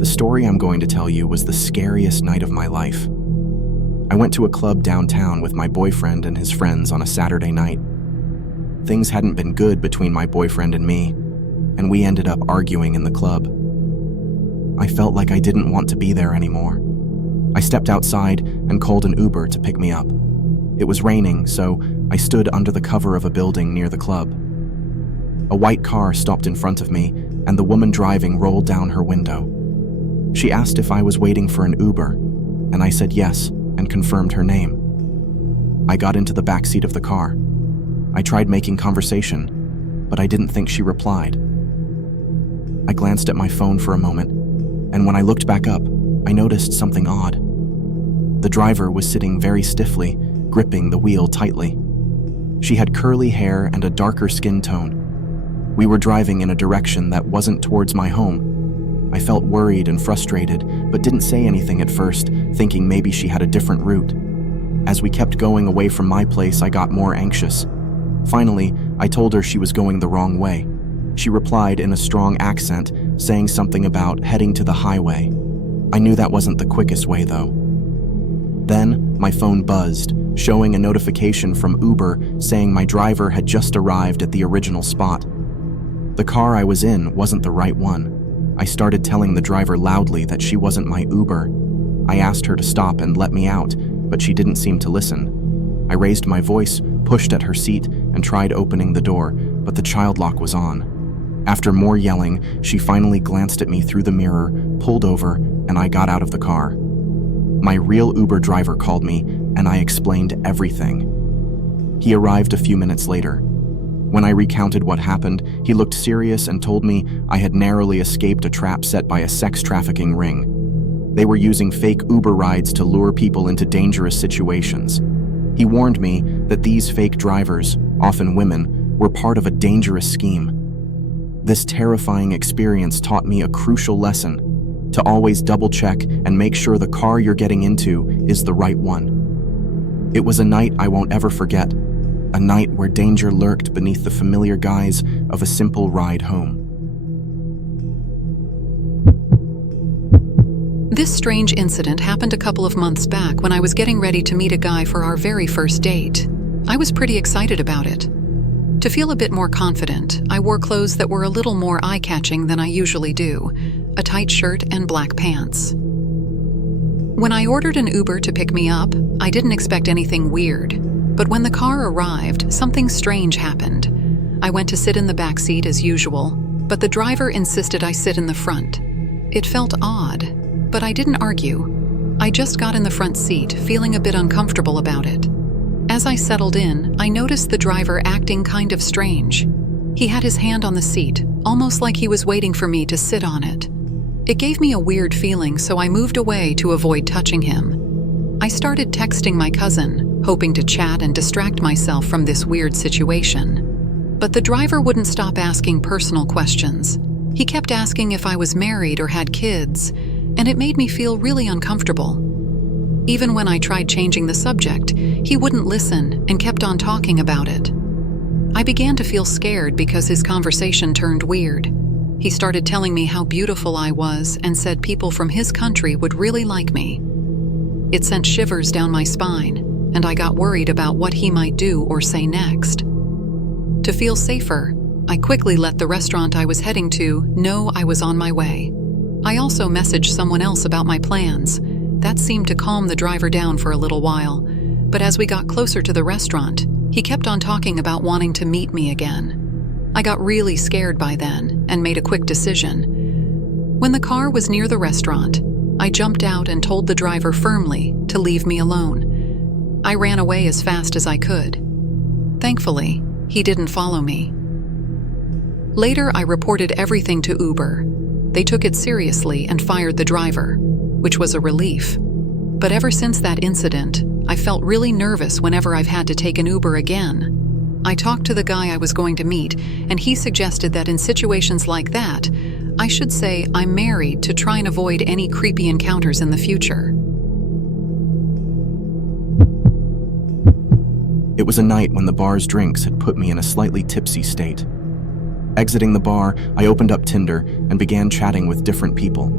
The story I'm going to tell you was the scariest night of my life. I went to a club downtown with my boyfriend and his friends on a Saturday night. Things hadn't been good between my boyfriend and me, and we ended up arguing in the club. I felt like I didn't want to be there anymore. I stepped outside and called an Uber to pick me up. It was raining, so I stood under the cover of a building near the club. A white car stopped in front of me, and the woman driving rolled down her window. She asked if I was waiting for an Uber, and I said yes and confirmed her name. I got into the backseat of the car. I tried making conversation, but I didn't think she replied. I glanced at my phone for a moment, and when I looked back up, I noticed something odd. The driver was sitting very stiffly, gripping the wheel tightly. She had curly hair and a darker skin tone. We were driving in a direction that wasn't towards my home. I felt worried and frustrated, but didn't say anything at first, thinking maybe she had a different route. As we kept going away from my place, I got more anxious. Finally, I told her she was going the wrong way. She replied in a strong accent, saying something about heading to the highway. I knew that wasn't the quickest way, though. Then, my phone buzzed, showing a notification from Uber saying my driver had just arrived at the original spot. The car I was in wasn't the right one. I started telling the driver loudly that she wasn't my Uber. I asked her to stop and let me out, but she didn't seem to listen. I raised my voice, pushed at her seat, and tried opening the door, but the child lock was on. After more yelling, she finally glanced at me through the mirror, pulled over, and I got out of the car. My real Uber driver called me, and I explained everything. He arrived a few minutes later. When I recounted what happened, he looked serious and told me I had narrowly escaped a trap set by a sex trafficking ring. They were using fake Uber rides to lure people into dangerous situations. He warned me that these fake drivers, often women, were part of a dangerous scheme. This terrifying experience taught me a crucial lesson: to always double-check and make sure the car you're getting into is the right one. It was a night I won't ever forget. A night where danger lurked beneath the familiar guise of a simple ride home. This strange incident happened a couple of months back when I was getting ready to meet a guy for our very first date. I was pretty excited about it. To feel a bit more confident, I wore clothes that were a little more eye-catching than I usually do: a tight shirt and black pants. When I ordered an Uber to pick me up, I didn't expect anything weird. But when the car arrived, something strange happened. I went to sit in the back seat as usual, but the driver insisted I sit in the front. It felt odd, but I didn't argue. I just got in the front seat, feeling a bit uncomfortable about it. As I settled in, I noticed the driver acting kind of strange. He had his hand on the seat, almost like he was waiting for me to sit on it. It gave me a weird feeling, so I moved away to avoid touching him. I started texting my cousin, hoping to chat and distract myself from this weird situation. But the driver wouldn't stop asking personal questions. He kept asking if I was married or had kids, and it made me feel really uncomfortable. Even when I tried changing the subject, he wouldn't listen and kept on talking about it. I began to feel scared because his conversation turned weird. He started telling me how beautiful I was and said people from his country would really like me. It sent shivers down my spine, and I got worried about what he might do or say next. To feel safer, I quickly let the restaurant I was heading to know I was on my way. I also messaged someone else about my plans. That seemed to calm the driver down for a little while, but as we got closer to the restaurant, he kept on talking about wanting to meet me again. I got really scared by then and made a quick decision. When the car was near the restaurant, I jumped out and told the driver firmly to leave me alone. I ran away as fast as I could. Thankfully, he didn't follow me. Later, I reported everything to Uber. They took it seriously and fired the driver, which was a relief. But ever since that incident, I felt really nervous whenever I've had to take an Uber again. I talked to the guy I was going to meet, and he suggested that in situations like that, I should say I'm married to try and avoid any creepy encounters in the future. It was a night when the bar's drinks had put me in a slightly tipsy state. Exiting the bar, I opened up Tinder and began chatting with different people.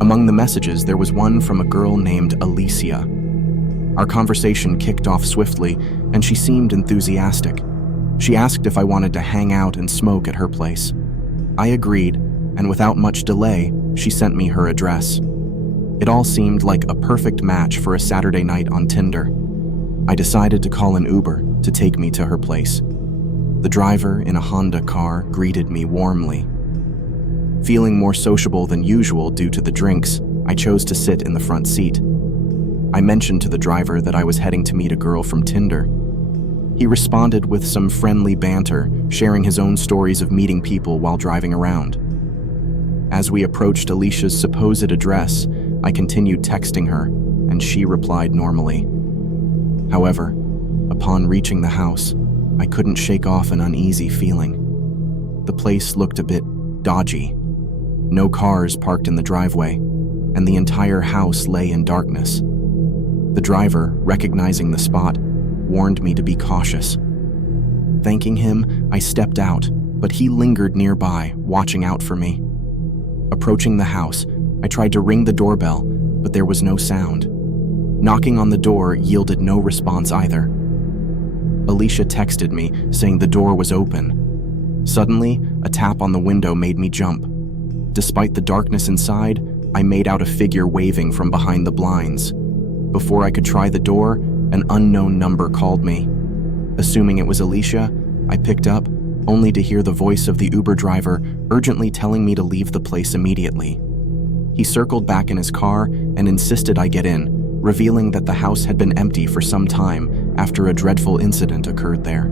Among the messages, there was one from a girl named Alicia. Our conversation kicked off swiftly, and she seemed enthusiastic. She asked if I wanted to hang out and smoke at her place. I agreed, and without much delay, she sent me her address. It all seemed like a perfect match for a Saturday night on Tinder. I decided to call an Uber to take me to her place. The driver in a Honda car greeted me warmly. Feeling more sociable than usual due to the drinks, I chose to sit in the front seat. I mentioned to the driver that I was heading to meet a girl from Tinder. He responded with some friendly banter, sharing his own stories of meeting people while driving around. As we approached Alicia's supposed address, I continued texting her, and she replied normally. However, upon reaching the house, I couldn't shake off an uneasy feeling. The place looked a bit dodgy. No cars parked in the driveway, and the entire house lay in darkness. The driver, recognizing the spot, warned me to be cautious. Thanking him, I stepped out, but he lingered nearby, watching out for me. Approaching the house, I tried to ring the doorbell, but there was no sound. Knocking on the door yielded no response either. Alicia texted me, saying the door was open. Suddenly, a tap on the window made me jump. Despite the darkness inside, I made out a figure waving from behind the blinds. Before I could try the door, an unknown number called me. Assuming it was Alicia, I picked up, only to hear the voice of the Uber driver urgently telling me to leave the place immediately. He circled back in his car and insisted I get in, revealing that the house had been empty for some time after a dreadful incident occurred there.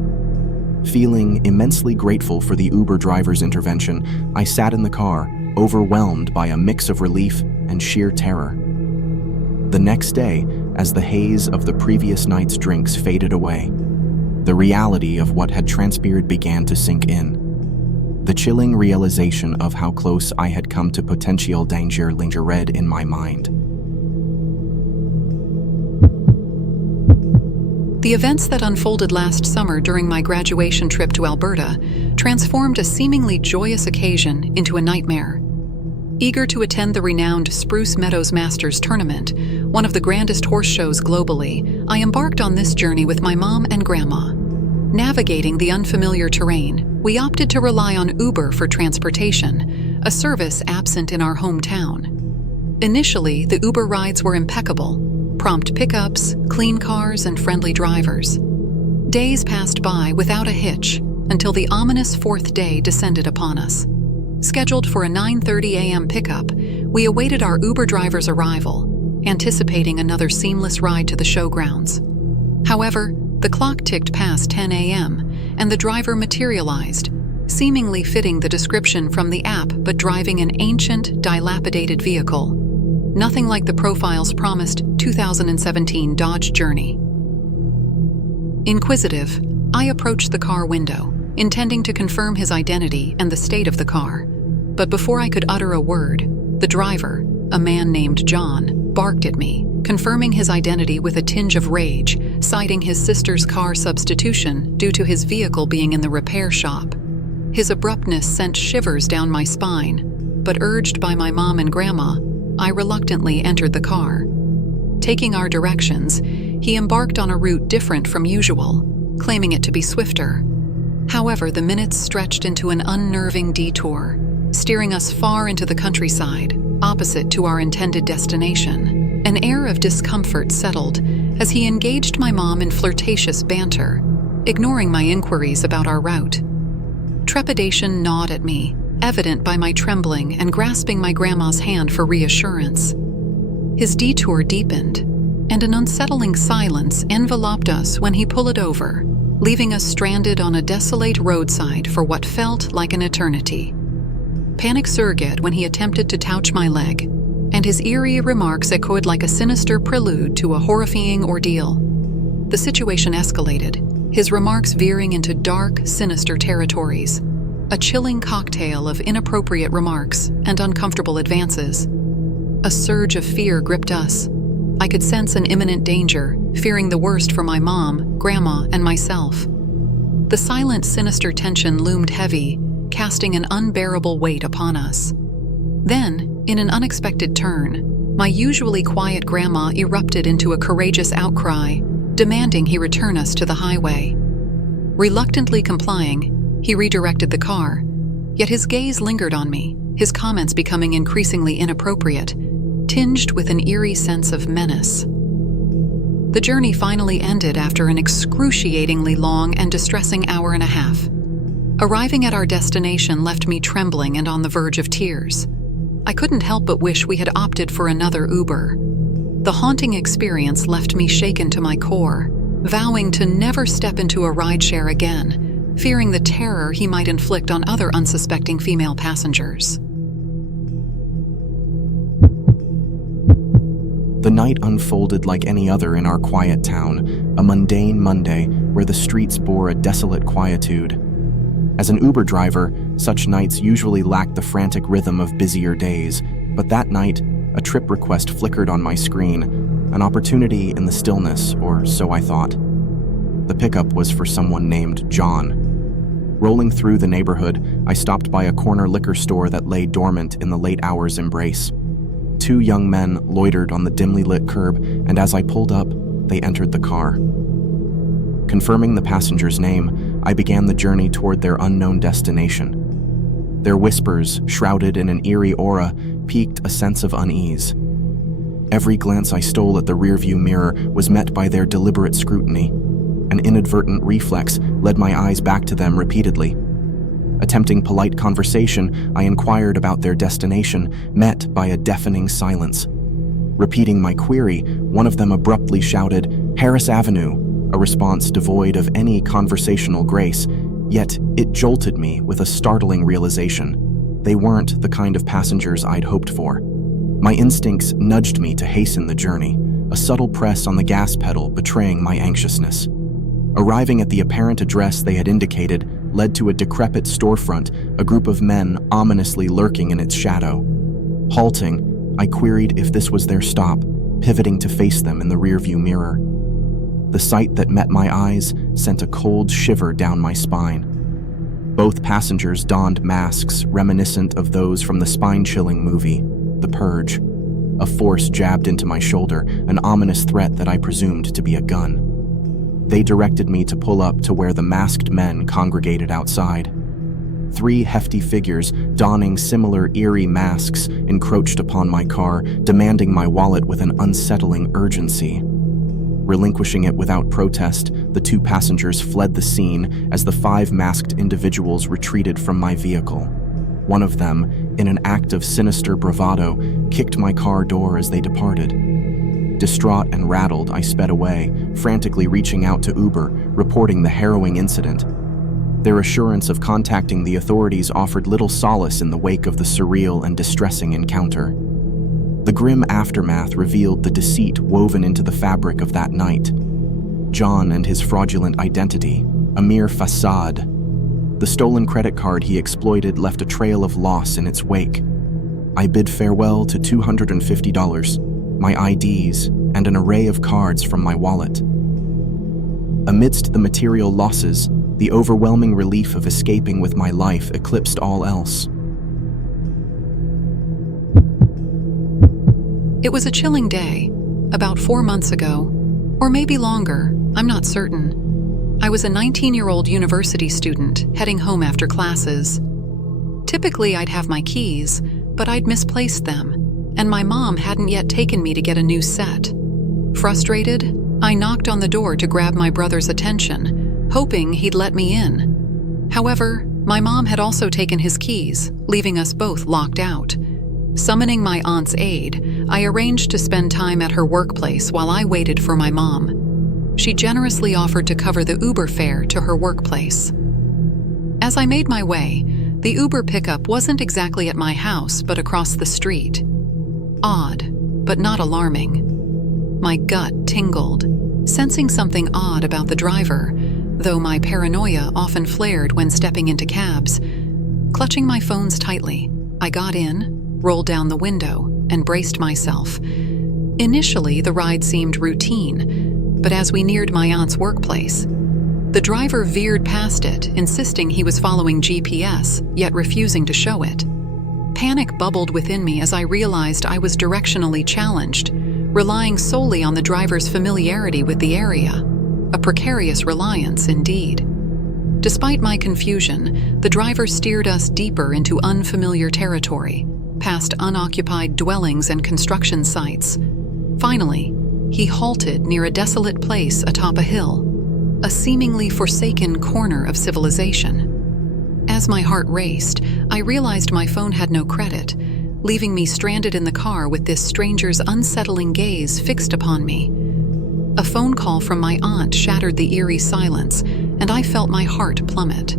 Feeling immensely grateful for the Uber driver's intervention, I sat in the car, overwhelmed by a mix of relief and sheer terror. The next day, as the haze of the previous night's drinks faded away, the reality of what had transpired began to sink in. The chilling realization of how close I had come to potential danger lingered in my mind. The events that unfolded last summer during my graduation trip to Alberta transformed a seemingly joyous occasion into a nightmare. Eager to attend the renowned Spruce Meadows Masters Tournament, one of the grandest horse shows globally, I embarked on this journey with my mom and grandma. Navigating the unfamiliar terrain, we opted to rely on Uber for transportation, a service absent in our hometown. Initially, the Uber rides were impeccable: prompt pickups, clean cars, and friendly drivers. Days passed by without a hitch until the ominous fourth day descended upon us. Scheduled for a 9:30 a.m. pickup, we awaited our Uber driver's arrival, anticipating another seamless ride to the showgrounds. However, the clock ticked past 10 a.m., and the driver materialized, seemingly fitting the description from the app but driving an ancient, dilapidated vehicle. Nothing like the profile's promised 2017 Dodge Journey. Inquisitive, I approached the car window, intending to confirm his identity and the state of the car. But before I could utter a word, the driver, a man named John, barked at me, confirming his identity with a tinge of rage, citing his sister's car substitution due to his vehicle being in the repair shop. His abruptness sent shivers down my spine, but urged by my mom and grandma, I reluctantly entered the car. Taking our directions, he embarked on a route different from usual, claiming it to be swifter. However, the minutes stretched into an unnerving detour, steering us far into the countryside, opposite to our intended destination. An air of discomfort settled as he engaged my mom in flirtatious banter, ignoring my inquiries about our route. Trepidation gnawed at me, evident by my trembling and grasping my grandma's hand for reassurance. His detour deepened, and an unsettling silence enveloped us when he pulled over, leaving us stranded on a desolate roadside for what felt like an eternity. Panic surged when he attempted to touch my leg, and his eerie remarks echoed like a sinister prelude to a horrifying ordeal. The situation escalated, his remarks veering into dark, sinister territories, a chilling cocktail of inappropriate remarks and uncomfortable advances. A surge of fear gripped us. I could sense an imminent danger, fearing the worst for my mom, grandma, and myself. The silent, sinister tension loomed heavy, casting an unbearable weight upon us. Then, In an unexpected turn, my usually quiet grandma erupted into a courageous outcry, demanding he return us to the highway. Reluctantly complying, he redirected the car, yet his gaze lingered on me, his comments becoming increasingly inappropriate, tinged with an eerie sense of menace. The journey finally ended after an excruciatingly long and distressing hour and a half. Arriving at our destination left me trembling and on the verge of tears. I couldn't help but wish we had opted for another Uber. The haunting experience left me shaken to my core, vowing to never step into a rideshare again, fearing the terror he might inflict on other unsuspecting female passengers. The night unfolded like any other in our quiet town, a mundane Monday where the streets bore a desolate quietude. As an Uber driver, such nights usually lack the frantic rhythm of busier days, but that night, a trip request flickered on my screen, an opportunity in the stillness, or so I thought. The pickup was for someone named John. Rolling through the neighborhood, I stopped by a corner liquor store that lay dormant in the late hours embrace. Two young men loitered on the dimly lit curb, and as I pulled up, they entered the car. Confirming the passenger's name, I began the journey toward their unknown destination. Their whispers, shrouded in an eerie aura, piqued a sense of unease. Every glance I stole at the rearview mirror was met by their deliberate scrutiny. An inadvertent reflex led my eyes back to them repeatedly. Attempting polite conversation, I inquired about their destination, met by a deafening silence. Repeating my query, one of them abruptly shouted, "Harris Avenue," a response devoid of any conversational grace, yet it jolted me with a startling realization. They weren't the kind of passengers I'd hoped for. My instincts nudged me to hasten the journey, a subtle press on the gas pedal betraying my anxiousness. Arriving at the apparent address they had indicated led to a decrepit storefront, a group of men ominously lurking in its shadow. Halting, I queried if this was their stop, pivoting to face them in the rearview mirror. The sight that met my eyes sent a cold shiver down my spine. Both passengers donned masks reminiscent of those from the spine-chilling movie, The Purge. A force jabbed into my shoulder, an ominous threat that I presumed to be a gun. They directed me to pull up to where the masked men congregated outside. Three hefty figures, donning similar eerie masks, encroached upon my car, demanding my wallet with an unsettling urgency. Relinquishing it without protest, the two passengers fled the scene as the five masked individuals retreated from my vehicle. One of them, in an act of sinister bravado, kicked my car door as they departed. Distraught and rattled, I sped away, frantically reaching out to Uber, reporting the harrowing incident. Their assurance of contacting the authorities offered little solace in the wake of the surreal and distressing encounter. The grim aftermath revealed the deceit woven into the fabric of that night. John and his fraudulent identity, a mere facade. The stolen credit card he exploited left a trail of loss in its wake. I bid farewell to $250, my IDs, and an array of cards from my wallet. Amidst the material losses, the overwhelming relief of escaping with my life eclipsed all else. It was a chilling day, about 4 months ago, or maybe longer, I'm not certain. I was a 19-year-old university student heading home after classes. Typically, I'd have my keys, but I'd misplaced them, and my mom hadn't yet taken me to get a new set. Frustrated, I knocked on the door to grab my brother's attention, hoping he'd let me in. However, my mom had also taken his keys, leaving us both locked out. Summoning my aunt's aid, I arranged to spend time at her workplace while I waited for my mom. She generously offered to cover the Uber fare to her workplace. As I made my way, the Uber pickup wasn't exactly at my house, but across the street. Odd, but not alarming. My gut tingled, sensing something odd about the driver, though my paranoia often flared when stepping into cabs. Clutching my phones tightly, I got in, rolled down the window, and braced myself. Initially, the ride seemed routine, but as we neared my aunt's workplace, the driver veered past it, insisting he was following GPS, yet refusing to show it. Panic bubbled within me as I realized I was directionally challenged, relying solely on the driver's familiarity with the area. A precarious reliance, indeed. Despite my confusion, the driver steered us deeper into unfamiliar territory, past unoccupied dwellings and construction sites. Finally, he halted near a desolate place atop a hill, a seemingly forsaken corner of civilization. As my heart raced, I realized my phone had no credit, leaving me stranded in the car with this stranger's unsettling gaze fixed upon me. A phone call from my aunt shattered the eerie silence, and I felt my heart plummet.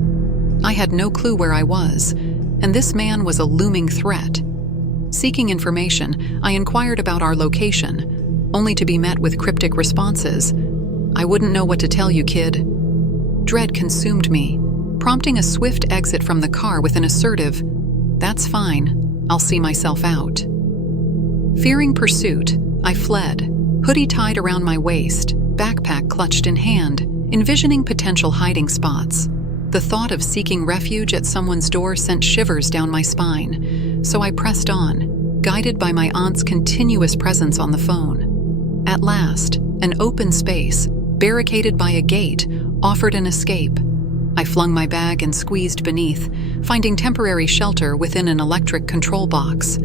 I had no clue where I was, and this man was a looming threat. Seeking information, I inquired about our location, only to be met with cryptic responses. "I wouldn't know what to tell you, kid." Dread consumed me, prompting a swift exit from the car with an assertive, "That's fine, I'll see myself out." Fearing pursuit, I fled, hoodie tied around my waist, backpack clutched in hand, envisioning potential hiding spots. The thought of seeking refuge at someone's door sent shivers down my spine, so I pressed on, guided by my aunt's continuous presence on the phone. At last, an open space, barricaded by a gate, offered an escape. I flung my bag and squeezed beneath, finding temporary shelter within an electric control box.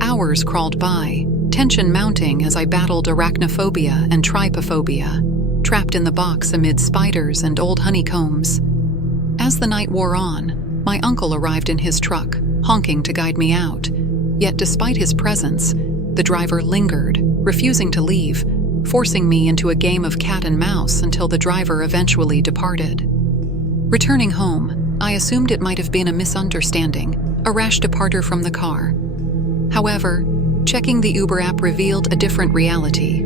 Hours crawled by, tension mounting as I battled arachnophobia and trypophobia, trapped in the box amid spiders and old honeycombs. As the night wore on, my uncle arrived in his truck, honking to guide me out. Yet despite his presence, the driver lingered, refusing to leave, forcing me into a game of cat and mouse until the driver eventually departed. Returning home, I assumed it might have been a misunderstanding, a rash departure from the car. However, checking the Uber app revealed a different reality.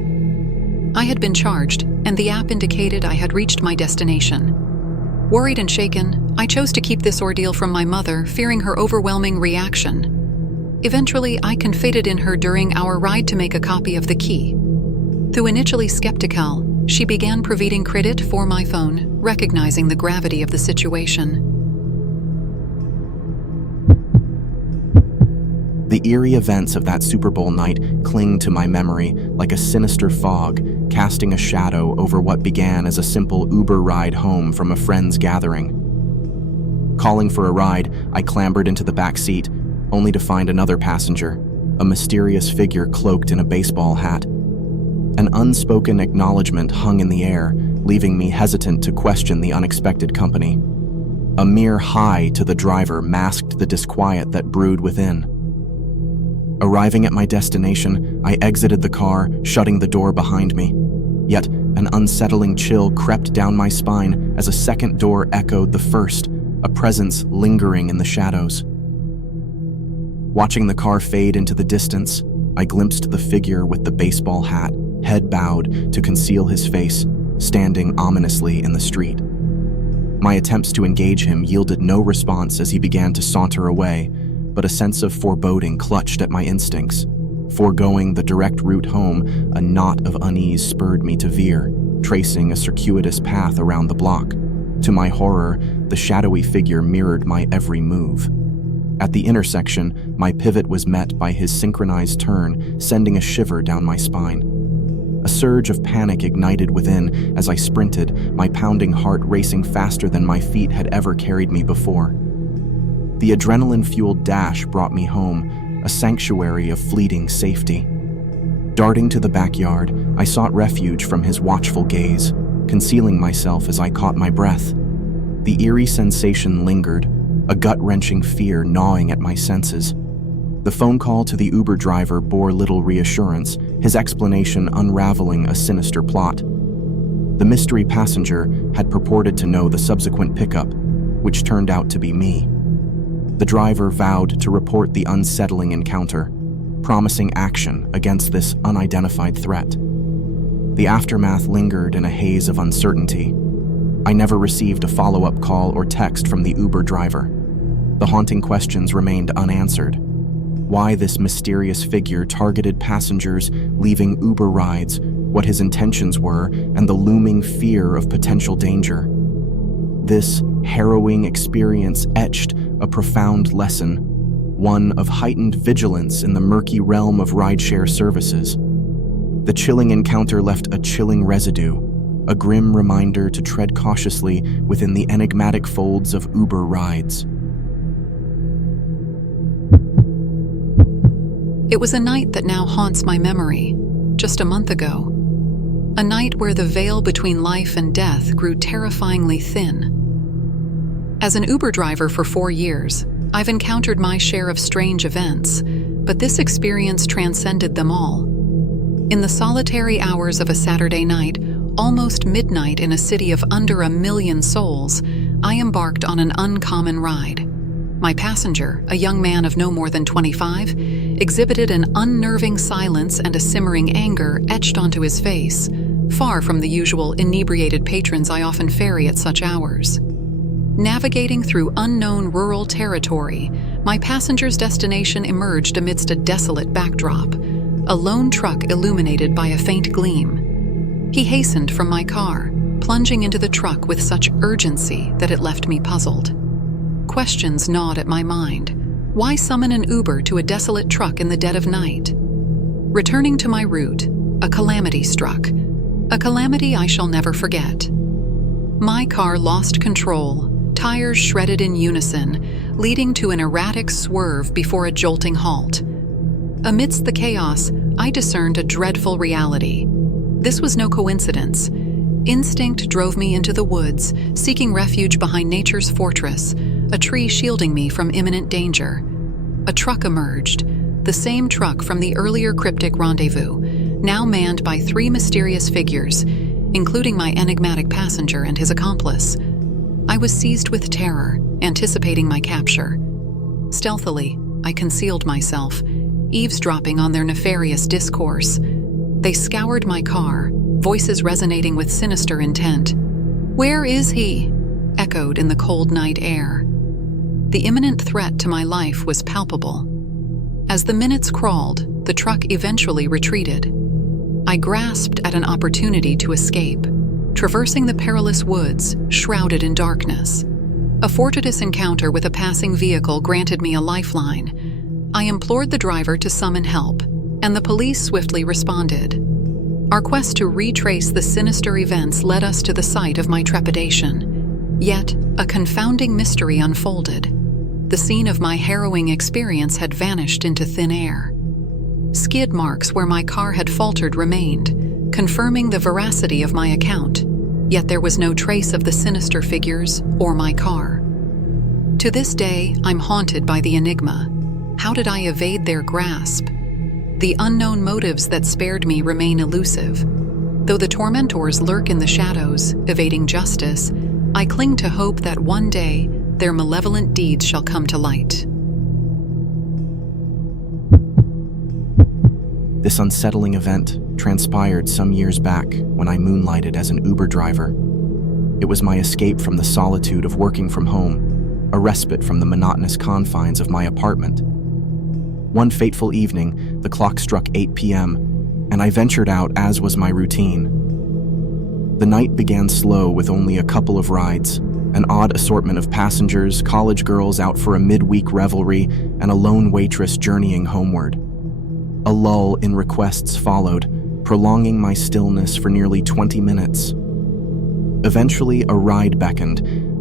I had been charged, and the app indicated I had reached my destination. Worried and shaken, I chose to keep this ordeal from my mother, fearing her overwhelming reaction. Eventually, I confided in her during our ride to make a copy of the key. Though initially skeptical, she began providing credit for my phone, recognizing the gravity of the situation. The eerie events of that Super Bowl night cling to my memory like a sinister fog, casting a shadow over what began as a simple Uber ride home from a friend's gathering. Calling for a ride, I clambered into the back seat, only to find another passenger, a mysterious figure cloaked in a baseball hat. An unspoken acknowledgement hung in the air, leaving me hesitant to question the unexpected company. A mere hi to the driver masked the disquiet that brewed within. Arriving at my destination, I exited the car, shutting the door behind me. Yet, an unsettling chill crept down my spine as a second door echoed the first, a presence lingering in the shadows. Watching the car fade into the distance, I glimpsed the figure with the baseball hat, head bowed to conceal his face, standing ominously in the street. My attempts to engage him yielded no response as he began to saunter away, but a sense of foreboding clutched at my instincts. Foregoing the direct route home, a knot of unease spurred me to veer, tracing a circuitous path around the block. To my horror, the shadowy figure mirrored my every move. At the intersection, my pivot was met by his synchronized turn, sending a shiver down my spine. A surge of panic ignited within as I sprinted, my pounding heart racing faster than my feet had ever carried me before. The adrenaline-fueled dash brought me home, a sanctuary of fleeting safety. Darting to the backyard, I sought refuge from his watchful gaze, concealing myself as I caught my breath. The eerie sensation lingered, a gut-wrenching fear gnawing at my senses. The phone call to the Uber driver bore little reassurance, his explanation unraveling a sinister plot. The mystery passenger had purported to know the subsequent pickup, which turned out to be me. The driver vowed to report the unsettling encounter, promising action against this unidentified threat. The aftermath lingered in a haze of uncertainty. I never received a follow-up call or text from the Uber driver. The haunting questions remained unanswered. Why this mysterious figure targeted passengers leaving Uber rides, what his intentions were, and the looming fear of potential danger. This harrowing experience etched a profound lesson. one of heightened vigilance in the murky realm of rideshare services. The chilling encounter left a chilling residue, a grim reminder to tread cautiously within the enigmatic folds of Uber rides. It was a night that now haunts my memory, just a month ago. A night where the veil between life and death grew terrifyingly thin. As an Uber driver for 4 years, I've encountered my share of strange events, but this experience transcended them all. In the solitary hours of a Saturday night, almost midnight in a city of under 1 million souls, I embarked on an uncommon ride. My passenger, a young man of no more than 25, exhibited an unnerving silence and a simmering anger etched onto his face, far from the usual inebriated patrons I often ferry at such hours. Navigating through unknown rural territory, my passenger's destination emerged amidst a desolate backdrop, a lone truck illuminated by a faint gleam. He hastened from my car, plunging into the truck with such urgency that it left me puzzled. Questions gnawed at my mind. Why summon an Uber to a desolate truck in the dead of night? Returning to my route, a calamity struck. A calamity I shall never forget. My car lost control, tires shredded in unison, leading to an erratic swerve before a jolting halt. Amidst the chaos, I discerned a dreadful reality. This was no coincidence. Instinct drove me into the woods, seeking refuge behind nature's fortress, a tree shielding me from imminent danger. A truck emerged, the same truck from the earlier cryptic rendezvous, now manned by 3 mysterious figures, including my enigmatic passenger and his accomplice. I was seized with terror, anticipating my capture. Stealthily, I concealed myself, eavesdropping on their nefarious discourse. They scoured my car, voices resonating with sinister intent. "Where is he?" echoed in the cold night air. The imminent threat to my life was palpable. As the minutes crawled, the truck eventually retreated. I grasped at an opportunity to escape, traversing the perilous woods, shrouded in darkness. A fortuitous encounter with a passing vehicle granted me a lifeline. I implored the driver to summon help, and the police swiftly responded. Our quest to retrace the sinister events led us to the site of my trepidation. Yet, a confounding mystery unfolded. The scene of my harrowing experience had vanished into thin air. Skid marks where my car had faltered remained, confirming the veracity of my account, yet there was no trace of the sinister figures or my car. To this day, I'm haunted by the enigma. How did I evade their grasp? The unknown motives that spared me remain elusive. Though the tormentors lurk in the shadows, evading justice, I cling to hope that one day their malevolent deeds shall come to light. This unsettling event transpired some years back when I moonlighted as an Uber driver. It was my escape from the solitude of working from home, a respite from the monotonous confines of my apartment. One fateful evening, the clock struck 8 p.m., and I ventured out as was my routine. The night began slow with only a couple of rides, an odd assortment of passengers, college girls out for a midweek revelry, and a lone waitress journeying homeward. A lull in requests followed, prolonging my stillness for nearly 20 minutes. Eventually, a ride beckoned,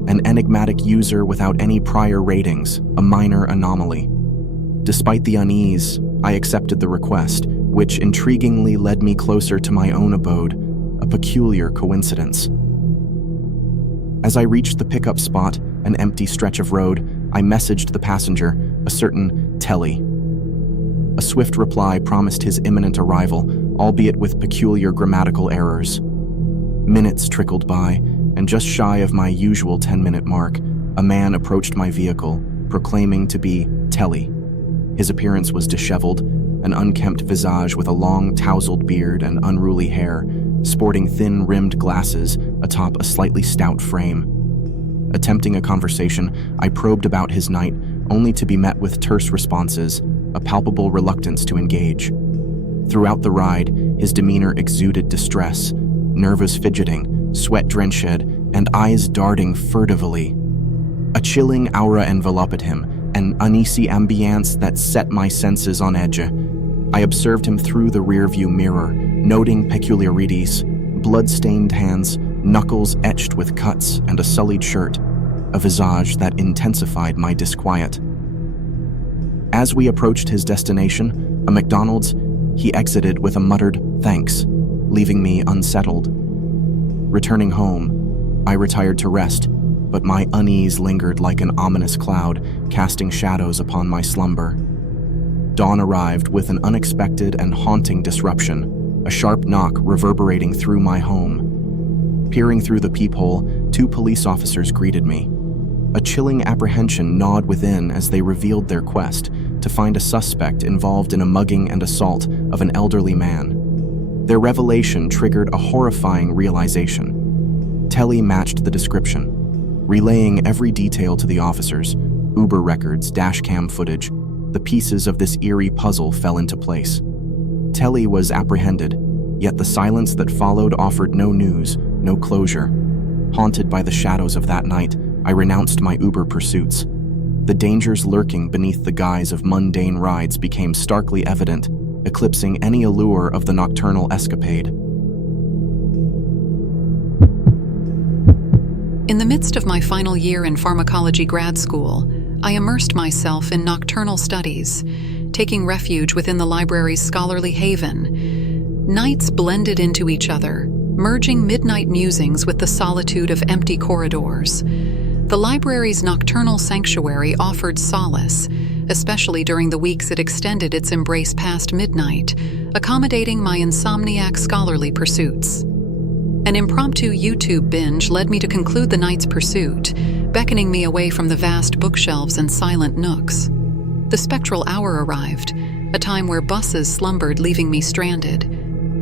an enigmatic user without any prior ratings, a minor anomaly. Despite the unease, I accepted the request, which intriguingly led me closer to my own abode, a peculiar coincidence. As I reached the pickup spot, an empty stretch of road, I messaged the passenger, a certain Telly. A swift reply promised his imminent arrival, albeit with peculiar grammatical errors. Minutes trickled by, and just shy of my usual 10-minute mark, a man approached my vehicle, proclaiming to be Telly. His appearance was disheveled, an unkempt visage with a long, tousled beard and unruly hair, sporting thin-rimmed glasses atop a slightly stout frame. Attempting a conversation, I probed about his night, only to be met with terse responses, a palpable reluctance to engage. Throughout the ride, his demeanor exuded distress, nervous fidgeting, sweat-drenched, and eyes darting furtively. A chilling aura enveloped him, an uneasy ambience that set my senses on edge. I observed him through the rearview mirror, noting peculiarities: blood-stained hands, knuckles etched with cuts, and a sullied shirt, a visage that intensified my disquiet. As we approached his destination, a McDonald's, he exited with a muttered "thanks," leaving me unsettled. Returning home, I retired to rest, but my unease lingered like an ominous cloud, casting shadows upon my slumber. Dawn arrived with an unexpected and haunting disruption, a sharp knock reverberating through my home. Peering through the peephole, 2 police officers greeted me. A chilling apprehension gnawed within as they revealed their quest to find a suspect involved in a mugging and assault of an elderly man. Their revelation triggered a horrifying realization. Telly matched the description. Relaying every detail to the officers, Uber records, dashcam footage, the pieces of this eerie puzzle fell into place. Telly was apprehended, yet the silence that followed offered no news, no closure. Haunted by the shadows of that night, I renounced my Uber pursuits. The dangers lurking beneath the guise of mundane rides became starkly evident, eclipsing any allure of the nocturnal escapade. In the midst of my final year in pharmacology grad school, I immersed myself in nocturnal studies, taking refuge within the library's scholarly haven. Nights blended into each other, merging midnight musings with the solitude of empty corridors. The library's nocturnal sanctuary offered solace, especially during the weeks it extended its embrace past midnight, accommodating my insomniac scholarly pursuits. An impromptu YouTube binge led me to conclude the night's pursuit, beckoning me away from the vast bookshelves and silent nooks. The spectral hour arrived, a time where buses slumbered, leaving me stranded.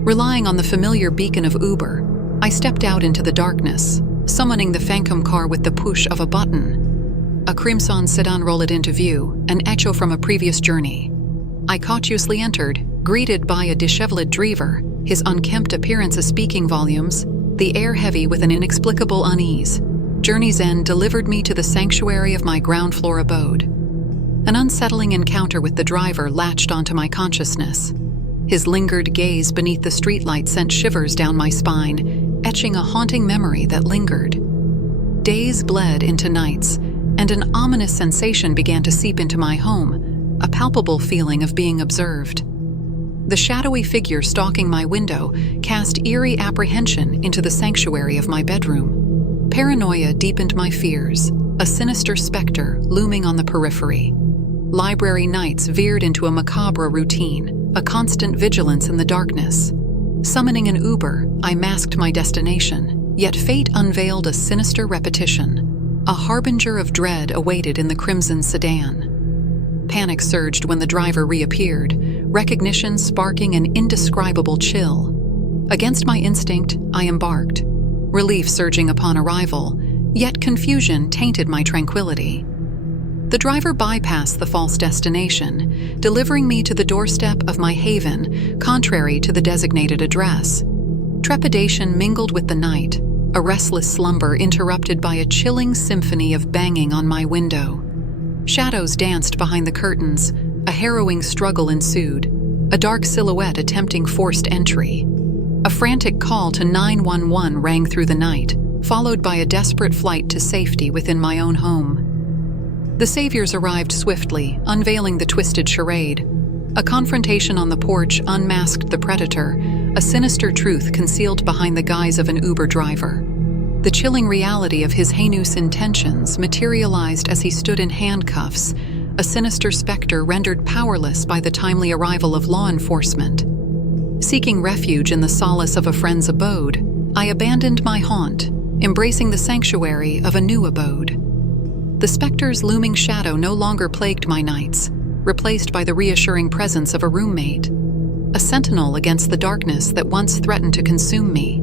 Relying on the familiar beacon of Uber, I stepped out into the darkness, summoning the phantom car with the push of a button. A crimson sedan rolled into view, an echo from a previous journey. I cautiously entered, greeted by a disheveled driver, his unkempt appearance speaking volumes, the air heavy with an inexplicable unease. Journey's end delivered me to the sanctuary of my ground floor abode. An unsettling encounter with the driver latched onto my consciousness. His lingered gaze beneath the streetlight sent shivers down my spine, etching a haunting memory that lingered. Days bled into nights, and an ominous sensation began to seep into my home, a palpable feeling of being observed. The shadowy figure stalking my window cast eerie apprehension into the sanctuary of my bedroom. Paranoia deepened my fears, a sinister specter looming on the periphery. Library nights veered into a macabre routine, a constant vigilance in the darkness. Summoning an Uber, I masked my destination, yet fate unveiled a sinister repetition. A harbinger of dread awaited in the crimson sedan. Panic surged when the driver reappeared, recognition sparking an indescribable chill. Against my instinct, I embarked, relief surging upon arrival, yet confusion tainted my tranquility. The driver bypassed the false destination, delivering me to the doorstep of my haven, contrary to the designated address. Trepidation mingled with the night, a restless slumber interrupted by a chilling symphony of banging on my window. Shadows danced behind the curtains, a harrowing struggle ensued, a dark silhouette attempting forced entry. A frantic call to 911 rang through the night, followed by a desperate flight to safety within my own home. The saviors arrived swiftly, unveiling the twisted charade. A confrontation on the porch unmasked the predator, a sinister truth concealed behind the guise of an Uber driver. The chilling reality of his heinous intentions materialized as he stood in handcuffs, a sinister specter rendered powerless by the timely arrival of law enforcement. Seeking refuge in the solace of a friend's abode, I abandoned my haunt, embracing the sanctuary of a new abode. The specter's looming shadow no longer plagued my nights, replaced by the reassuring presence of a roommate, a sentinel against the darkness that once threatened to consume me.